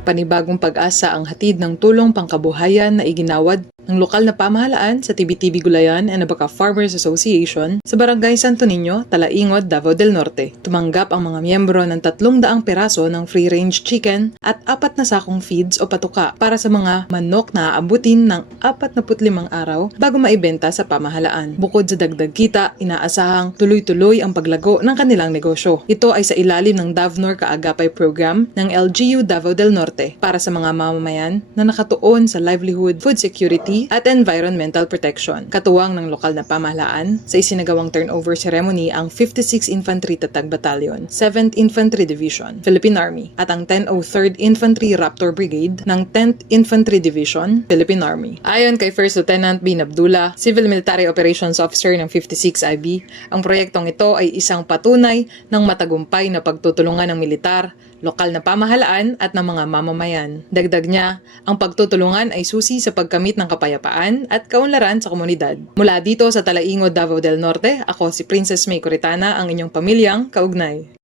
Panibagong pag-asa ang hatid ng tulong pangkabuhayan na iginawad ng lokal na pamahalaan sa Tibitibi Gulayan and Abaca Farmers Association sa Barangay Santo Niño, Talaingod, Davao del Norte. Tumanggap ang mga miyembro ng 300 peraso ng free-range chicken at apat na sakong feeds o patuka para sa mga manok na aabutin ng 45 araw bago maibenta sa pamahalaan. Bukod sa dagdag kita, inaasahang tuloy-tuloy ang paglago ng kanilang negosyo. Ito ay sa ilalim ng Davnor Kaagapay Program ng LGU Davao del Norte para sa mga mamamayan na nakatuon sa livelihood, food security at environmental protection. Katuwang ng lokal na pamahalaan sa isinagawang turnover ceremony ang 56 Infantry Tatag Battalion, 7th Infantry Division, Philippine Army at ang 1003rd Infantry Raptor Brigade ng 10th Infantry Division, Philippine Army. Ayon kay First Lieutenant Bin Abdullah, Civil Military Operations Officer ng 56 IB, ang proyektong ito ay isang patunay ng matagumpay na pagtutulungan ng militar, lokal na pamahalaan at ng mga mamamayan. Dagdag niya, ang pagtutulungan ay susi sa pagkamit ng kapayapaan at kaunlaran sa komunidad. Mula dito sa Talaingod, Davao del Norte, ako si Princess May Coritana, ang inyong pamilyang kaugnay.